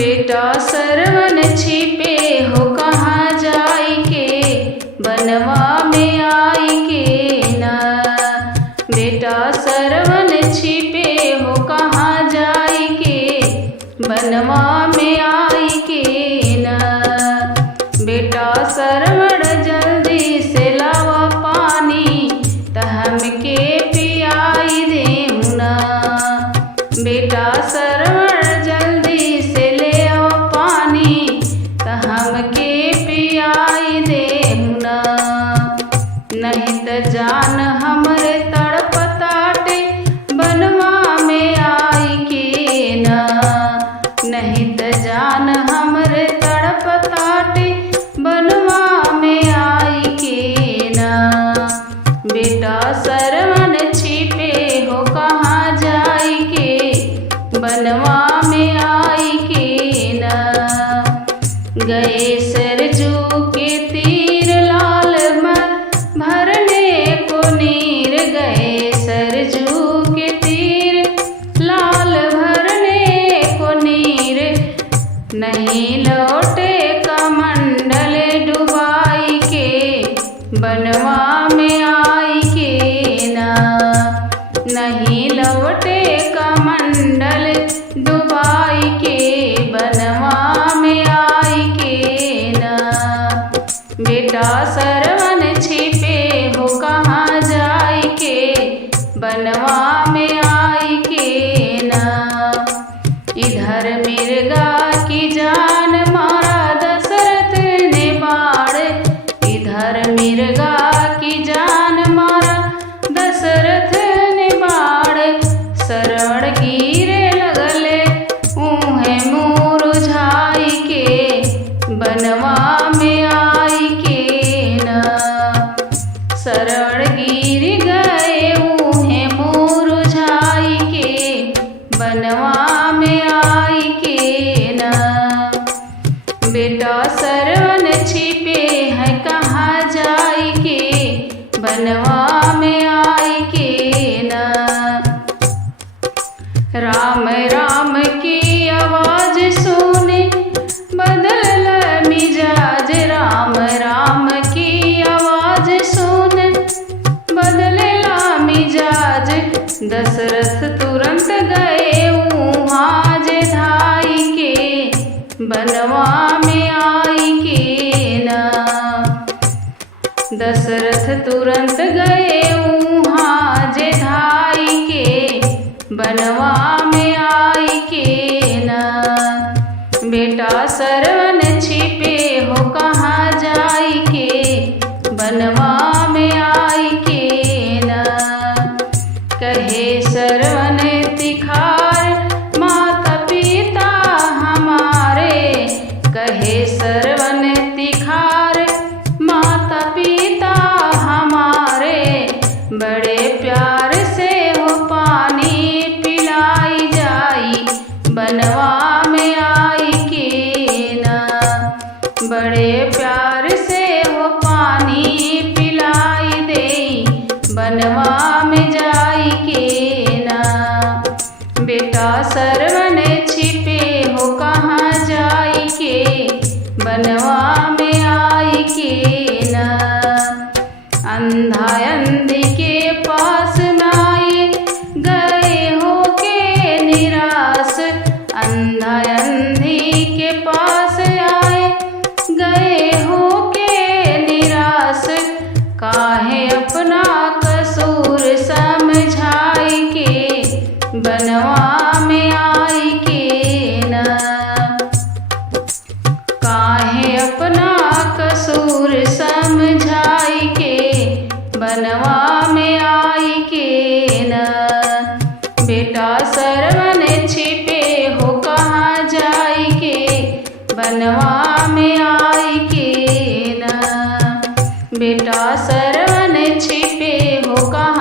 बेटा सरवन छिपे हो कहाँ जाई के, बनवा में आई के ना। बेटा सरवन छिपे हो कहाँ जाई के, बनवा में आई के ना। बेटा सरवण जल्दी से लावा पानी, त हमके पियाई देहु ना। बेटा सरवण जल्दी से ले आओ पानी, त हमके पियाई देहु ना। नहीं त जान हमरे तड़पताटे, बनवा में आई के ना। नहीं त जान हमरे तड़पताटे, बनवा में आई के ना। बेटा सरवन छिपे हो कहाँ जाई के, बनवा में आई के ना। गए सरजू के तीर लाल भरने को नीर, गए सरजू के तीर लाल भरने को नीर। नहीं लौटे कमंडल डुबाई के, बनवा में आई के ना। नहीं लौटे कमंडल डुबाई के, बनवा में आई के ना। बेटा सरवन छिपे हो कहाँ जाई के, बनवा में आई के ना। इधर मिर्गा की जान मारा दशरथ ने बाढ़, इधर मिर्गा की जान मारा दशरथ ने बाढ़। सरवण गिरे लगले ऊहे मुरझाई के, बनवा में आई के ना। सरवण गिर गए ऊहे मुरझाई के, बनवा में आई के ना। बेटा सरवन छिपे है कहाँ जाई के, बनवा में आई के ना। राम राम की आवाज सुने बदल मिजाज, राम राम की आवाज सुन बदलेला मिजाज। दशरथ तुरंत गए वहाँ जे धाई के, बनवा में आई के ना। दशरथ तुरंत गए वहाँ जे धाई के, बनवा में आई के ना। बेटा सरवन छिपे हो कहाँ जाई के, बनवा में आई के ना। कहे सरवन तिखार माता पिता हमारे, कहे सरवन तिखार माता पिता हमारे। बड़े प्यार से हो पानी पिलाई जाई, बनवा में आई के ना। बड़े प्यार से हो पानी पिलाई दे, बनवा में जाई के ना। बेटा सरवन छिपे हो कहाँ जाई के, बनवा में आई के ना। अंधा अंधी के पास नाई गए हो के निराश, अंधा अंधी के पास आए गए हो के निराश। काहे अपना कसूर समझाई के, बनवा में आई के ना। काहे अपना कसूर समझाई के, बनवा में आई के ना। बेटा सरवन छिपे हो कहाँ जाई के, बनवा में आई के ना। बेटा सरवन छिपे हो कहाँ